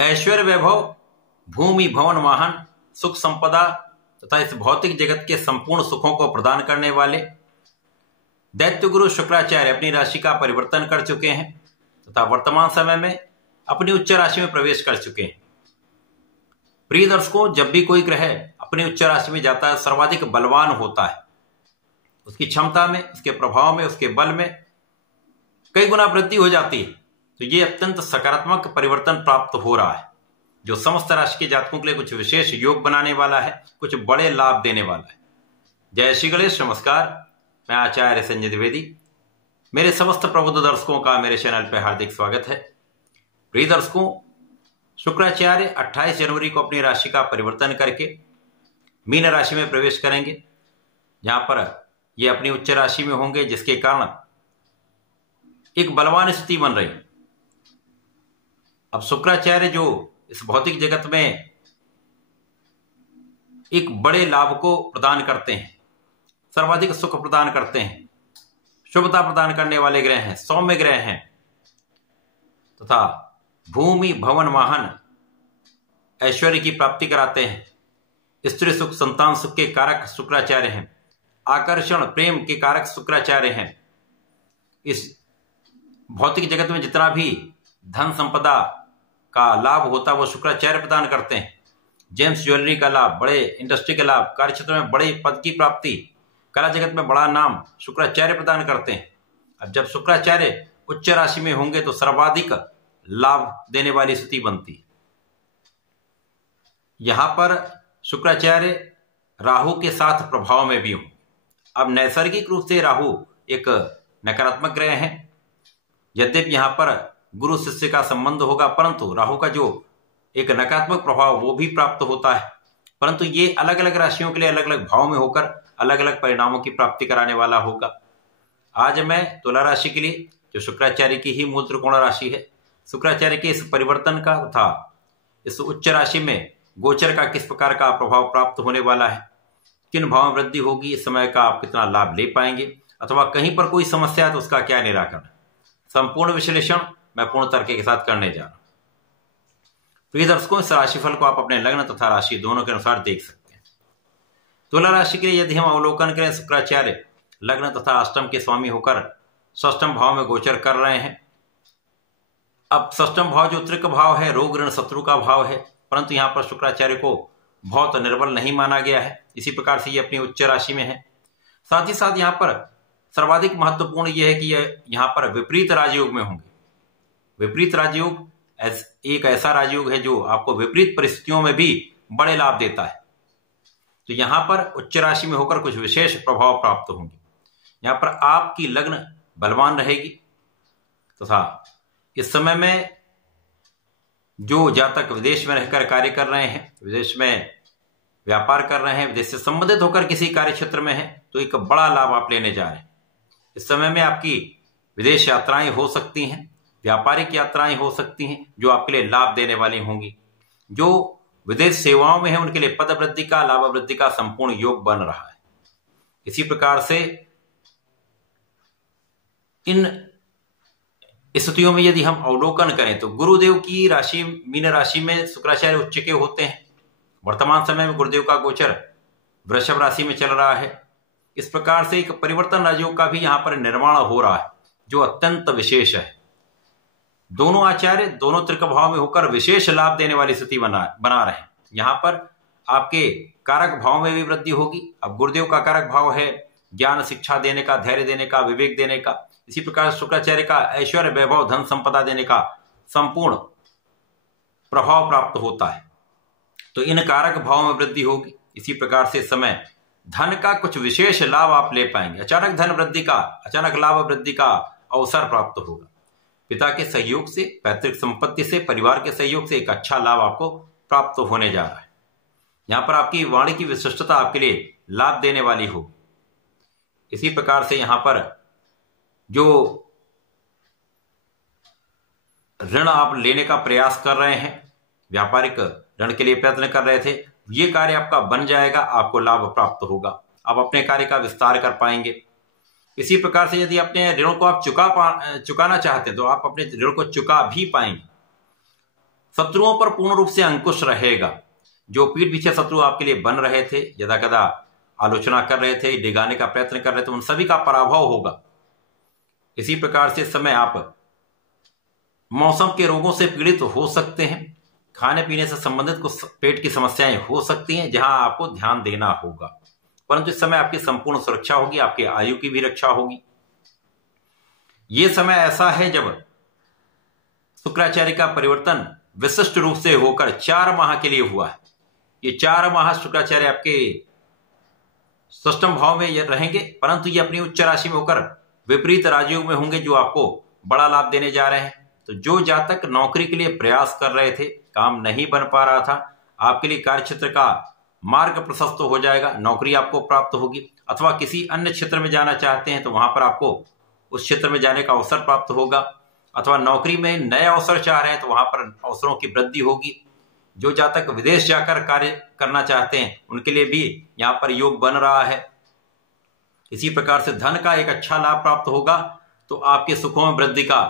ऐश्वर्य वैभव, भूमि भवन वाहन, सुख संपदा तथा इस भौतिक जगत के संपूर्ण सुखों को प्रदान करने वाले दैत्य गुरु शुक्राचार्य अपनी राशि का परिवर्तन कर चुके हैं तथा वर्तमान समय में अपनी उच्च राशि में प्रवेश कर चुके हैं। प्रिय दर्शकों, जब भी कोई ग्रह अपनी उच्च राशि में जाता है सर्वाधिक बलवान होता है। उसकी क्षमता में, उसके प्रभाव में, उसके बल में कई गुना वृद्धि हो जाती है। तो ये अत्यंत सकारात्मक परिवर्तन प्राप्त हो रहा है जो समस्त राशि के जातकों के लिए कुछ विशेष योग बनाने वाला है, कुछ बड़े लाभ देने वाला है। जय श्री गणेश। नमस्कार, मैं आचार्य संजय द्विवेदी। मेरे समस्त प्रबुद्ध दर्शकों का मेरे चैनल पर हार्दिक स्वागत है। प्रिय दर्शकों, शुक्राचार्य 28 जनवरी को अपनी राशि का परिवर्तन करके मीन राशि में प्रवेश करेंगे, जहां पर ये अपनी उच्च राशि में होंगे, जिसके कारण एक बलवान स्थिति बन रही। अब शुक्राचार्य जो इस भौतिक जगत में एक बड़े लाभ को प्रदान करते हैं, सर्वाधिक सुख प्रदान करते हैं, शुभता प्रदान करने वाले ग्रह हैं, सौम्य ग्रह हैं तथा भूमि भवन वाहन ऐश्वर्य की प्राप्ति कराते हैं। स्त्री सुख संतान सुख के कारक शुक्राचार्य हैं। आकर्षण प्रेम के कारक शुक्राचार्य हैं। इस भौतिक जगत में जितना भी धन संपदा का लाभ होता है वो शुक्राचार्य प्रदान करते हैं। जेम्स ज्वेलरी का लाभ, बड़े इंडस्ट्री का लाभ, कार्य क्षेत्र में बड़े पद की प्राप्ति, कला जगत में बड़ा नाम शुक्राचार्य प्रदान करते हैं। अब जब शुक्राचार्य उच्च राशि में होंगे तो सर्वाधिक लाभ देने वाली स्थिति बनती है। यहां पर शुक्राचार्य राहु के साथ प्रभाव में भी हों। अब नैसर्गिक रूप से राहु एक नकारात्मक ग्रह है। यद्यपि यहां पर गुरु शिष्य का संबंध होगा, परंतु राहु का जो एक नकारात्मक प्रभाव वो भी प्राप्त होता है। परंतु ये अलग अलग राशियों के लिए अलग अलग भाव में होकर अलग अलग परिणामों की प्राप्ति कराने वाला होगा। आज मैं तुला राशि के लिए, जो शुक्राचार्य की ही मूल त्रिकोण राशि है, शुक्राचार्य के इस परिवर्तन का तथा इस उच्च राशि में गोचर का किस प्रकार का प्रभाव प्राप्त होने वाला है, किन भाव में वृद्धि होगी, इस समय का आप कितना लाभ ले पाएंगे, अथवा कहीं पर कोई समस्या है तो उसका क्या निराकरण, संपूर्ण विश्लेषण मैं पूर्ण तर्क के साथ करने जा रहा हूं। प्रिय दर्शकों, इस राशिफल को आप अपने लग्न तथा राशि दोनों के अनुसार देख सकते हैं। तुला राशि के लिए यदि हम अवलोकन करें, शुक्राचार्य लग्न तथा अष्टम के स्वामी होकर षष्ठम भाव में गोचर कर रहे हैं। अब षष्ठम भाव जो त्रिक भाव है, रोग ऋण शत्रु का भाव है, परंतु यहां पर शुक्राचार्य को बहुत निर्बल नहीं माना गया है। इसी प्रकार से ये अपनी उच्च राशि में है। साथ ही साथ यहां पर सर्वाधिक महत्वपूर्ण यह है कि यहां पर विपरीत राजयोग में होंगे। विपरीत राजयोग एक ऐसा राजयोग है जो आपको विपरीत परिस्थितियों में भी बड़े लाभ देता है। तो यहां पर उच्च राशि में होकर कुछ विशेष प्रभाव प्राप्त होंगे। यहां पर आपकी लग्न बलवान रहेगी तथा इस समय में जो जातक विदेश में रहकर कार्य कर रहे हैं, विदेश में व्यापार कर रहे हैं, विदेश से संबंधित होकर किसी कार्य क्षेत्र में है, तो एक बड़ा लाभ आप लेने जा रहे हैं। इस समय में आपकी विदेश यात्राएं हो सकती हैं, व्यापारिक यात्राएं हो सकती हैं जो आपके लिए लाभ देने वाली होंगी। जो विदेश सेवाओं में है उनके लिए पद वृद्धि का, लाभ वृद्धि का संपूर्ण योग बन रहा है। इसी प्रकार से इन स्थितियों में यदि हम अवलोकन करें तो गुरुदेव की राशि मीन राशि में शुक्राचार्य उच्च के होते हैं। वर्तमान समय में गुरुदेव का गोचर वृषभ राशि में चल रहा है। इस प्रकार से एक परिवर्तन राजयोग का भी यहां पर निर्माण हो रहा है जो अत्यंत विशेष है। दोनों आचार्य दोनों त्रिक भाव में होकर विशेष लाभ देने वाली स्थिति बना रहे हैं। यहां पर आपके कारक भाव में भी वृद्धि होगी। अब गुरुदेव का कारक भाव है ज्ञान शिक्षा देने का, धैर्य देने का, विवेक देने का। इसी प्रकार शुक्राचार्य का ऐश्वर्य वैभव धन संपदा देने का संपूर्ण प्रभाव प्राप्त होता है। तो इन कारक भाव में वृद्धि होगी। इसी प्रकार से समय धन का कुछ विशेष लाभ आप ले पाएंगे। अचानक धन वृद्धि का, अचानक लाभ वृद्धि का अवसर प्राप्त होगा। पिता के सहयोग से, पैतृक संपत्ति से, परिवार के सहयोग से एक अच्छा लाभ आपको प्राप्त होने जा रहा है। यहां पर आपकी वाणी की विशिष्टता आपके लिए लाभ देने वाली होगी। इसी प्रकार से यहां पर जो ऋण आप लेने का प्रयास कर रहे हैं, व्यापारिक ऋण के लिए प्रयत्न कर रहे थे, ये कार्य आपका बन जाएगा, आपको लाभ प्राप्त होगा। आप अपने कार्य का विस्तार कर पाएंगे। इसी प्रकार से यदि अपने ऋण को आप चुकाना चाहते हैं तो आप अपने ऋण को चुका भी पाएंगे। शत्रुओं पर पूर्ण रूप से अंकुश रहेगा। जो पीठ पीछे शत्रु आपके लिए बन रहे थे, यदा कदा आलोचना कर रहे थे, डिगाने का प्रयत्न कर रहे थे, उन सभी का पराभव होगा। इसी प्रकार से इस समय आप मौसम के रोगों से पीड़ित हो सकते हैं। खाने पीने से संबंधित कुछ पेट की समस्याएं हो सकती हैं, जहां आपको ध्यान देना होगा। परंतु इस समय आपकी संपूर्ण सुरक्षा होगी, आपकी आयु की भी रक्षा होगी। ये समय ऐसा है जब शुक्राचार्य का परिवर्तन विशिष्ट रूप से होकर 4 माह के लिए हुआ है। ये 4 माह शुक्राचार्य आपके षष्ठम भाव में ये रहेंगे, परंतु ये अपनी उच्च राशि में होकर विपरीत राजयोग में होंगे, जो आपको बड़ा लाभ देने जा रहे हैं। तो जो जातक नौकरी के लिए प्रयास कर रहे थे, काम नहीं बन पा रहा था, आपके लिए कार्य क्षेत्र का मार्ग प्रशस्त हो जाएगा, नौकरी आपको प्राप्त होगी। अथवा किसी अन्य क्षेत्र में जाना चाहते हैं तो वहां पर आपको उस क्षेत्र में जाने का अवसर प्राप्त होगा। अथवा नौकरी में नए अवसर चाह रहे हैं तो वहां पर अवसरों की वृद्धि होगी। जो जातक विदेश जाकर कार्य करना चाहते हैं उनके लिए भी यहाँ पर योग बन रहा है। इसी प्रकार से धन का एक अच्छा लाभ प्राप्त होगा, तो आपके सुखों में वृद्धि का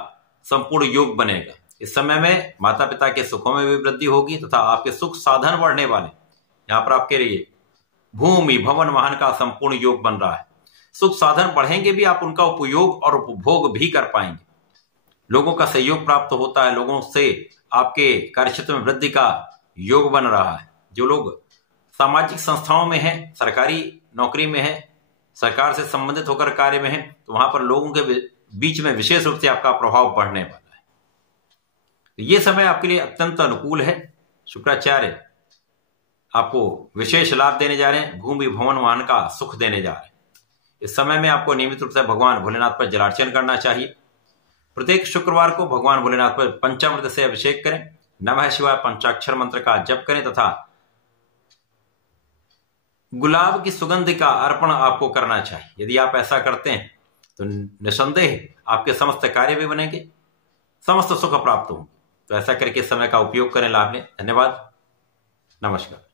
संपूर्ण योग बनेगा। इस समय में माता पिता के सुखों में भी वृद्धि होगी तथा आपके सुख साधन बढ़ने वाले। यहाँ पर आपके लिए भूमि भवन वाहन का संपूर्ण योग बन रहा है। सुख साधन बढ़ेंगे भी, आप उनका उपयोग और उपभोग भी कर पाएंगे। लोगों का सहयोग प्राप्त होता है, लोगों से आपके कार्यक्षेत्र में वृद्धि का योग बन रहा है। जो लोग सामाजिक संस्थाओं में हैं, सरकारी नौकरी में हैं, सरकार से संबंधित होकर कार्य में हैं, तो वहां पर लोगों के बीच में विशेष रूप से आपका प्रभाव बढ़ने वाला है। तो ये समय आपके लिए अत्यंत अनुकूल है। शुक्राचार्य आपको विशेष लाभ देने जा रहे हैं, भूमि भवन वाहन का सुख देने जा रहे हैं। इस समय में आपको नियमित रूप से भगवान भोलेनाथ पर जलार्चन करना चाहिए। प्रत्येक शुक्रवार को भगवान भोलेनाथ पर पंचामृत से अभिषेक करें, नमः शिवाय पंचाक्षर मंत्र का जप करें तथा गुलाब की सुगंध का अर्पण आपको करना चाहिए। यदि आप ऐसा करते हैं तो निसंदेह आपके समस्त कार्य भी बनेंगे, समस्त सुख प्राप्त होंगे। तो ऐसा करके समय का उपयोग करें, लाभ लें। धन्यवाद, नमस्कार।